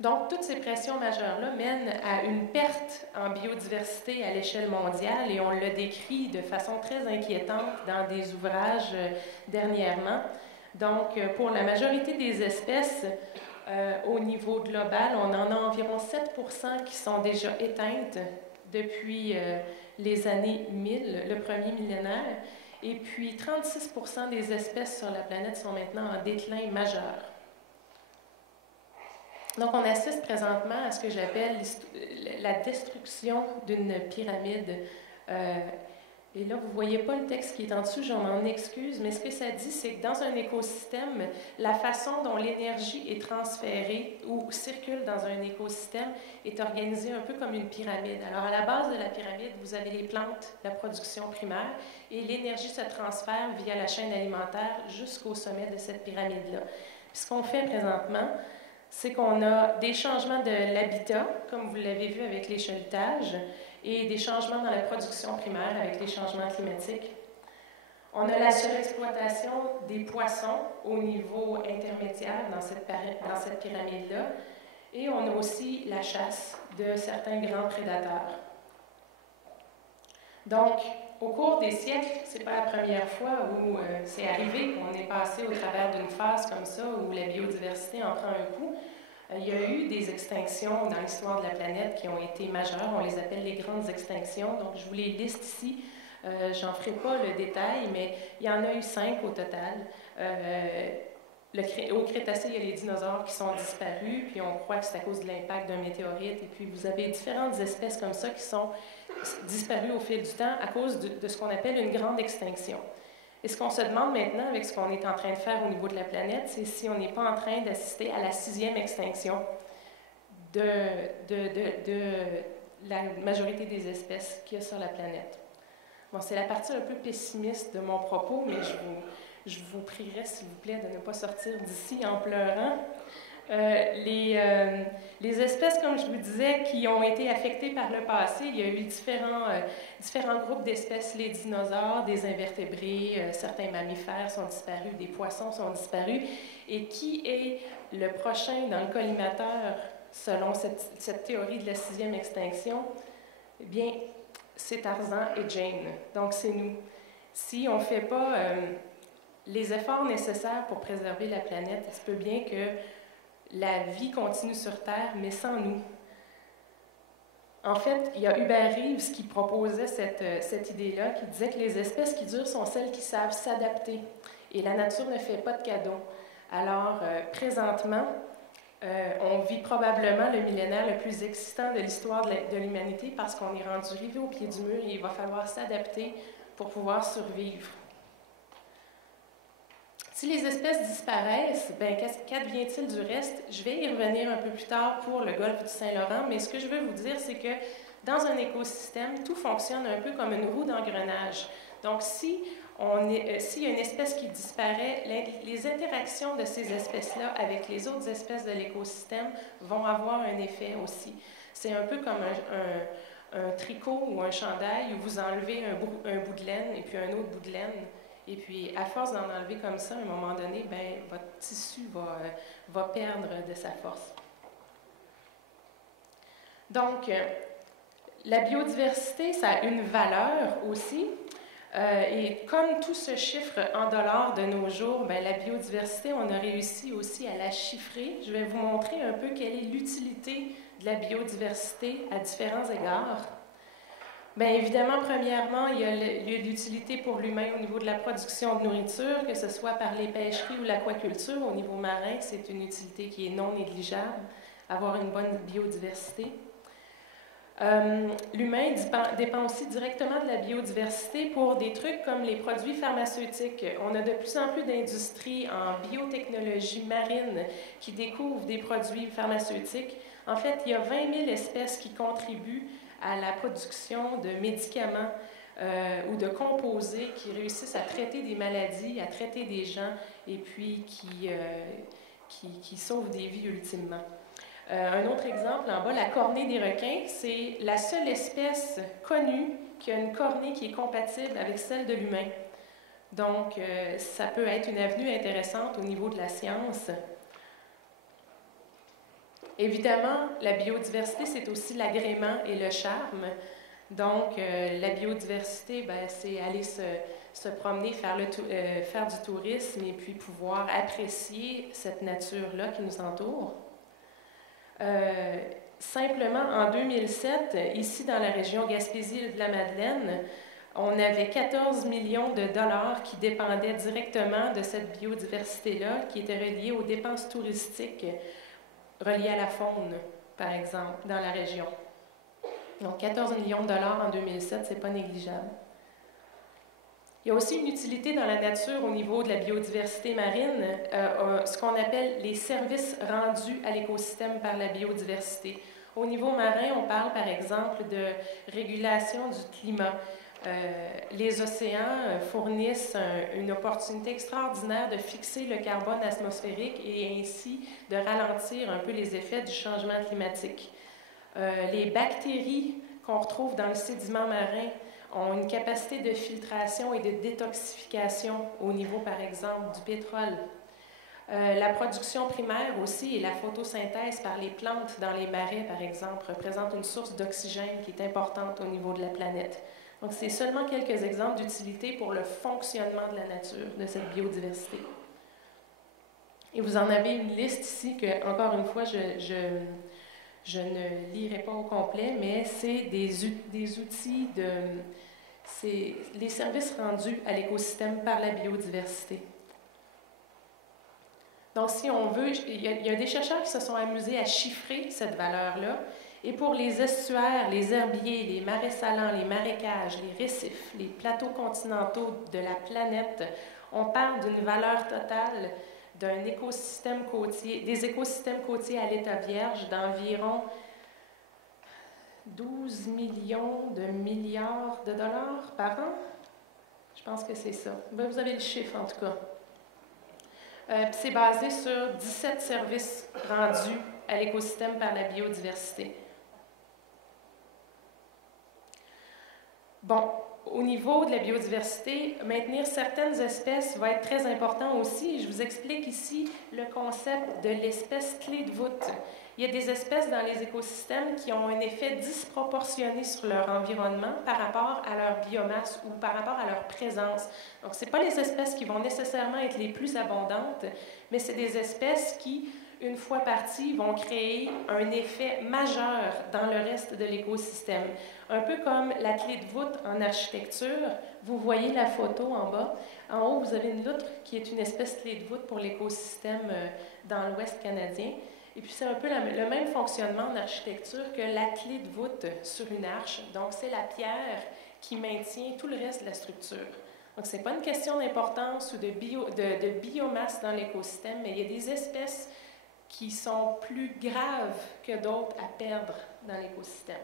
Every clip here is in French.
Donc, toutes ces pressions majeures-là mènent à une perte en biodiversité à l'échelle mondiale et on le décrit de façon très inquiétante dans des ouvrages dernièrement. Donc, pour la majorité des espèces, au niveau global, on en a environ 7% qui sont déjà éteintes depuis les années 1000, le premier millénaire, et puis 36% des espèces sur la planète sont maintenant en déclin majeur. Donc, on assiste présentement à ce que j'appelle la destruction d'une pyramide. Et là, vous ne voyez pas le texte qui est en dessous, je m'en excuse, mais ce que ça dit, c'est que dans un écosystème, la façon dont l'énergie est transférée ou circule dans un écosystème est organisée un peu comme une pyramide. Alors, à la base de la pyramide, vous avez les plantes, la production primaire, et l'énergie se transfère via la chaîne alimentaire jusqu'au sommet de cette pyramide-là. Puis, ce qu'on fait présentement, c'est qu'on a des changements de l'habitat, comme vous l'avez vu avec les chalutages, et des changements dans la production primaire avec les changements climatiques. On a la surexploitation des poissons au niveau intermédiaire dans cette pyramide-là, et on a aussi la chasse de certains grands prédateurs. Donc, au cours des siècles, ce n'est pas la première fois où c'est arrivé qu'on est passé au travers d'une phase comme ça où la biodiversité en prend un coup. Il y a eu des extinctions dans l'histoire de la planète qui ont été majeures. On les appelle les grandes extinctions. Donc, je vous les liste ici. J'en ferai pas le détail, mais il y en a eu 5 au total. Au Crétacé, il y a les dinosaures qui sont disparus, puis on croit que c'est à cause de l'impact d'un météorite. Et puis, vous avez différentes espèces comme ça qui sont disparues au fil du temps à cause de ce qu'on appelle une grande extinction. Et ce qu'on se demande maintenant avec ce qu'on est en train de faire au niveau de la planète, c'est si on n'est pas en train d'assister à la 6e extinction de la majorité des espèces qu'il y a sur la planète. Bon, c'est la partie un peu pessimiste de mon propos, mais je vous prierai, s'il vous plaît, de ne pas sortir d'ici en pleurant. Les espèces, comme je vous disais, qui ont été affectées par le passé, il y a eu différents groupes d'espèces, les dinosaures, des invertébrés, certains mammifères sont disparus, des poissons sont disparus. Et qui est le prochain dans le collimateur, selon cette théorie de la 6e extinction? Eh bien, c'est Tarzan et Jane. Donc, c'est nous. Si on ne fait pas les efforts nécessaires pour préserver la planète, il se peut bien que la vie continue sur Terre, mais sans nous. En fait, il y a Hubert Reeves qui proposait cette idée-là, qui disait que les espèces qui durent sont celles qui savent s'adapter. Et la nature ne fait pas de cadeaux. Alors, présentement, on vit probablement le millénaire le plus excitant de l'histoire de l'humanité parce qu'on est rendu rivé au pied du mur et il va falloir s'adapter pour pouvoir survivre. Si les espèces disparaissent, qu'advient-il du reste? Je vais y revenir un peu plus tard pour le golfe du Saint-Laurent, mais ce que je veux vous dire, c'est que dans un écosystème, tout fonctionne un peu comme une roue d'engrenage. Donc, s'il y a une espèce qui disparaît, les interactions de ces espèces-là avec les autres espèces de l'écosystème vont avoir un effet aussi. C'est un peu comme un tricot ou un chandail où vous enlevez un bout de laine et puis un autre bout de laine. Et puis, à force d'en enlever comme ça, à un moment donné, votre tissu va perdre de sa force. Donc, la biodiversité, ça a une valeur aussi. Et comme tout se chiffre en dollars de nos jours, la biodiversité, on a réussi aussi à la chiffrer. Je vais vous montrer un peu quelle est l'utilité de la biodiversité à différents égards. Bien évidemment, premièrement, il y a l'utilité pour l'humain au niveau de la production de nourriture, que ce soit par les pêcheries ou l'aquaculture. Au niveau marin, c'est une utilité qui est non négligeable, avoir une bonne biodiversité. L'humain dépend aussi directement de la biodiversité pour des trucs comme les produits pharmaceutiques. On a de plus en plus d'industries en biotechnologie marine qui découvrent des produits pharmaceutiques. En fait, il y a 20 000 espèces qui contribuent à la production de médicaments ou de composés qui réussissent à traiter des maladies, à traiter des gens et puis qui sauvent des vies ultimement. Un autre exemple en bas, la cornée des requins, c'est la seule espèce connue qui a une cornée qui est compatible avec celle de l'humain. Donc, ça peut être une avenue intéressante au niveau de la science. Évidemment, la biodiversité, c'est aussi l'agrément et le charme. Donc, la biodiversité, c'est aller se promener, faire du tourisme et puis pouvoir apprécier cette nature-là qui nous entoure. Simplement, en 2007, ici dans la région Gaspésie-de-la-Madeleine, on avait 14 millions de dollars qui dépendaient directement de cette biodiversité-là, qui étaient reliés aux dépenses touristiques reliées à la faune, par exemple, dans la région. Donc, 14 millions de dollars en 2007, ce n'est pas négligeable. Il y a aussi une utilité dans la nature au niveau de la biodiversité marine, ce qu'on appelle les services rendus à l'écosystème par la biodiversité. Au niveau marin, on parle par exemple de régulation du climat. Les océans fournissent une opportunité extraordinaire de fixer le carbone atmosphérique et ainsi de ralentir un peu les effets du changement climatique. Les bactéries qu'on retrouve dans le sédiment marin ont une capacité de filtration et de détoxification au niveau, par exemple, du pétrole. La production primaire aussi et la photosynthèse par les plantes dans les marais, par exemple, représentent une source d'oxygène qui est importante au niveau de la planète. Donc, c'est seulement quelques exemples d'utilité pour le fonctionnement de la nature, de cette biodiversité. Et vous en avez une liste ici que, encore une fois, je ne lirai pas au complet, mais c'est des outils c'est les services rendus à l'écosystème par la biodiversité. Donc, si on veut, il y a des chercheurs qui se sont amusés à chiffrer cette valeur-là. Et pour les estuaires, les herbiers, les marais salants, les marécages, les récifs, les plateaux continentaux de la planète, on parle d'une valeur totale d'un écosystème côtier, des écosystèmes côtiers à l'état vierge d'environ 12 millions de milliards de dollars par an. Je pense que c'est ça. Vous avez le chiffre, en tout cas. C'est basé sur 17 services rendus à l'écosystème par la biodiversité. Bon, au niveau de la biodiversité, maintenir certaines espèces va être très important aussi. Je vous explique ici le concept de l'espèce clé de voûte. Il y a des espèces dans les écosystèmes qui ont un effet disproportionné sur leur environnement par rapport à leur biomasse ou par rapport à leur présence. Donc, ce n'est pas les espèces qui vont nécessairement être les plus abondantes, mais c'est des espèces qui, une fois parties, vont créer un effet majeur dans le reste de l'écosystème. Un peu comme la clé de voûte en architecture. Vous voyez la photo en bas. En haut, vous avez une loutre qui est une espèce clé de voûte pour l'écosystème dans l'Ouest canadien. Et puis, c'est un peu le même fonctionnement en architecture que la clé de voûte sur une arche. Donc, c'est la pierre qui maintient tout le reste de la structure. Donc, ce n'est pas une question d'importance ou de biomasse dans l'écosystème, mais il y a des espèces qui sont plus graves que d'autres à perdre dans l'écosystème.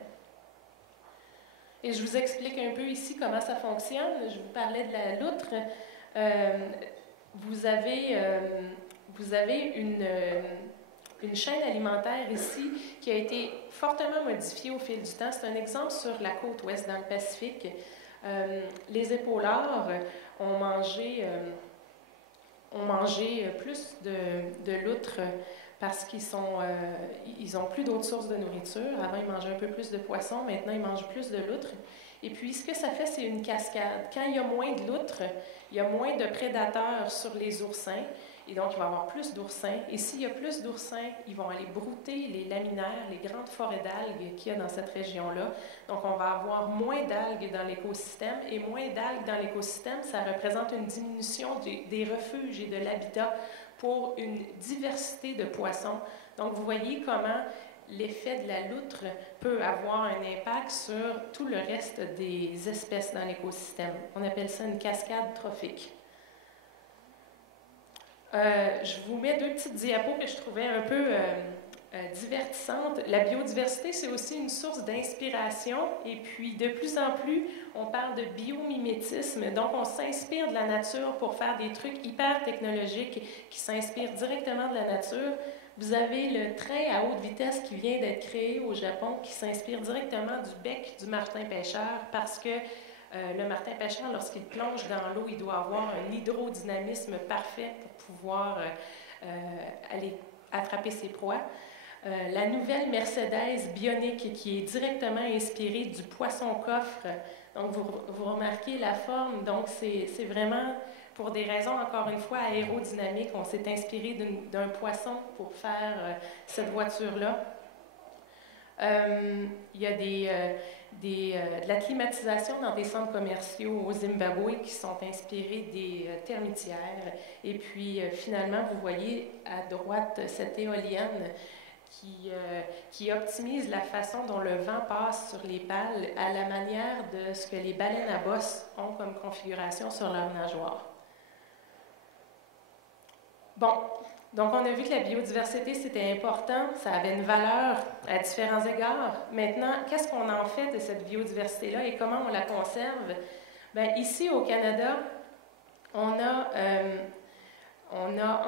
Et je vous explique un peu ici comment ça fonctionne. Je vous parlais de la loutre. Vous avez une chaîne alimentaire ici qui a été fortement modifiée au fil du temps. C'est un exemple sur la côte ouest dans le Pacifique. Les épaulards ont mangé plus de loutres parce qu'ils n'ont plus d'autres sources de nourriture. Avant, ils mangeaient un peu plus de poissons. Maintenant, ils mangent plus de loutres. Et puis, ce que ça fait, c'est une cascade. Quand il y a moins de loutres, il y a moins de prédateurs sur les oursins. Et donc, il va y avoir plus d'oursins. Et s'il y a plus d'oursins, ils vont aller brouter les laminaires, les grandes forêts d'algues qu'il y a dans cette région-là. Donc, on va avoir moins d'algues dans l'écosystème. Et moins d'algues dans l'écosystème, ça représente une diminution des refuges et de l'habitat pour une diversité de poissons. Donc, vous voyez comment l'effet de la loutre peut avoir un impact sur tout le reste des espèces dans l'écosystème. On appelle ça une cascade trophique. Je vous mets deux petites diapos que je trouvais un peu divertissantes. La biodiversité, c'est aussi une source d'inspiration. Et puis, de plus en plus, on parle de biomimétisme. Donc, on s'inspire de la nature pour faire des trucs hyper technologiques qui s'inspirent directement de la nature. Vous avez le train à haute vitesse qui vient d'être créé au Japon, qui s'inspire directement du bec du martin-pêcheur parce que le martin-pêcheur, lorsqu'il plonge dans l'eau, il doit avoir un hydrodynamisme parfait pour pouvoir aller attraper ses proies. La nouvelle Mercedes Bionic qui est directement inspirée du poisson-coffre. Donc, vous remarquez la forme. Donc, c'est vraiment, pour des raisons, encore une fois, aérodynamiques, on s'est inspiré d'un poisson pour faire cette voiture-là. Il y a de la climatisation dans des centres commerciaux au Zimbabwe qui sont inspirés des termitières. Et puis, finalement, vous voyez à droite cette éolienne qui optimise la façon dont le vent passe sur les pales à la manière de ce que les baleines à bosse ont comme configuration sur leur nageoire. Bon, donc on a vu que la biodiversité, c'était important, ça avait une valeur à différents égards. Maintenant, qu'est-ce qu'on en fait de cette biodiversité-là et comment on la conserve? Bien, ici au Canada, on a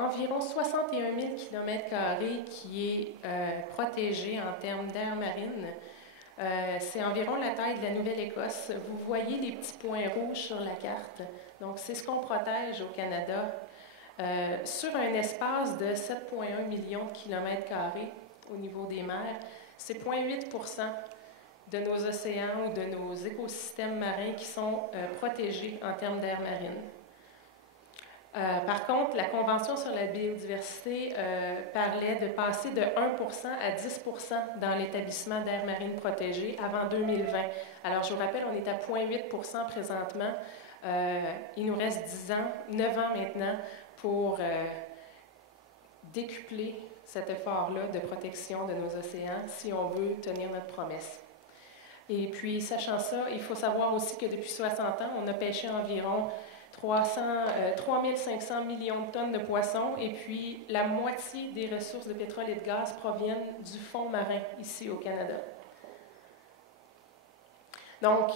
environ 61 000 km² qui est protégé en termes d'aire marine. C'est environ la taille de la Nouvelle-Écosse. Vous voyez les petits points rouges sur la carte. Donc, c'est ce qu'on protège au Canada sur un espace de 7,1 millions de km² au niveau des mers. C'est 0,8 % de nos océans ou de nos écosystèmes marins qui sont protégés en termes d'aire marine. Par contre, la Convention sur la biodiversité parlait de passer de 1 % à 10 % dans l'établissement d'aire marine protégée avant 2020. Alors, je vous rappelle, on est à 0,8 % présentement. Il nous reste 10 ans, 9 ans maintenant, pour décupler cet effort-là de protection de nos océans si on veut tenir notre promesse. Et puis, sachant ça, il faut savoir aussi que depuis 60 ans, on a pêché environ 3 500 millions de tonnes de poissons, et puis la moitié des ressources de pétrole et de gaz proviennent du fond marin ici au Canada. Donc,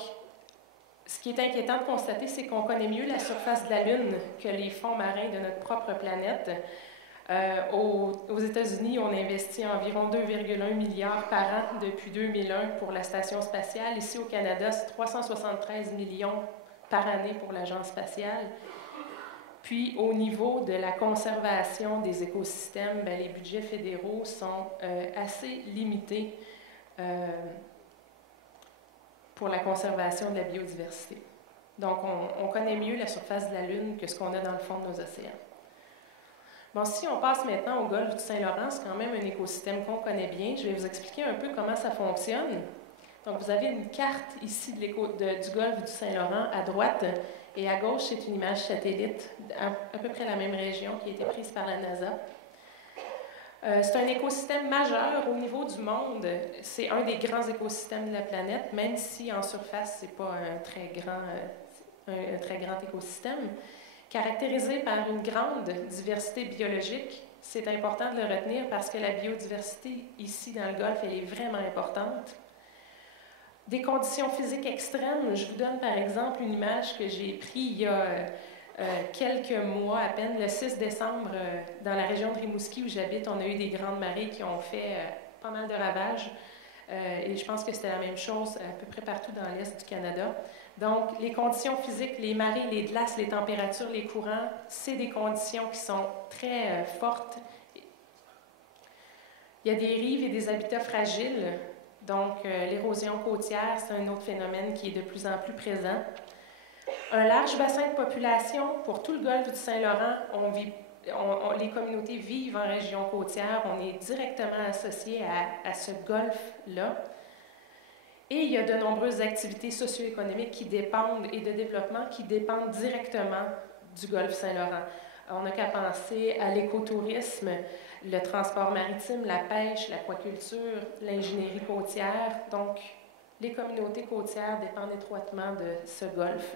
ce qui est inquiétant de constater, c'est qu'on connaît mieux la surface de la Lune que les fonds marins de notre propre planète. Aux États-Unis, on investit environ 2,1 milliards par an depuis 2001 pour la station spatiale. Ici au Canada, c'est 373 millions par année pour l'Agence spatiale. Puis, au niveau de la conservation des écosystèmes, bien, les budgets fédéraux sont assez limités pour la conservation de la biodiversité. Donc, on connaît mieux la surface de la Lune que ce qu'on a dans le fond de nos océans. Bon, si on passe maintenant au golfe du Saint-Laurent, c'est quand même un écosystème qu'on connaît bien. Je vais vous expliquer un peu comment ça fonctionne. Donc, vous avez une carte ici du golfe du Saint-Laurent à droite, et à gauche, c'est une image satellite, à peu près la même région qui a été prise par la NASA. C'est un écosystème majeur au niveau du monde. C'est un des grands écosystèmes de la planète, même si en surface, ce n'est pas un très grand écosystème. Caractérisé par une grande diversité biologique, c'est important de le retenir parce que la biodiversité ici dans le golfe, elle est vraiment importante. Des conditions physiques extrêmes. Je vous donne par exemple une image que j'ai prise il y a quelques mois à peine, le 6 décembre, dans la région de Rimouski où j'habite. On a eu des grandes marées qui ont fait pas mal de ravages. Et je pense que c'était la même chose à peu près partout dans l'Est du Canada. Donc, les conditions physiques, les marées, les glaces, les températures, les courants, c'est des conditions qui sont très fortes. Il y a des rives et des habitats fragiles. Donc, l'érosion côtière, c'est un autre phénomène qui est de plus en plus présent. Un large bassin de population pour tout le golfe du Saint-Laurent. Les communautés vivent en région côtière. On est directement associé à ce golfe-là. Et il y a de nombreuses activités socio-économiques qui dépendent et de développement qui dépendent directement du golfe Saint-Laurent. On n'a qu'à penser à l'écotourisme, le transport maritime, la pêche, l'aquaculture, l'ingénierie côtière. Donc, les communautés côtières dépendent étroitement de ce golfe.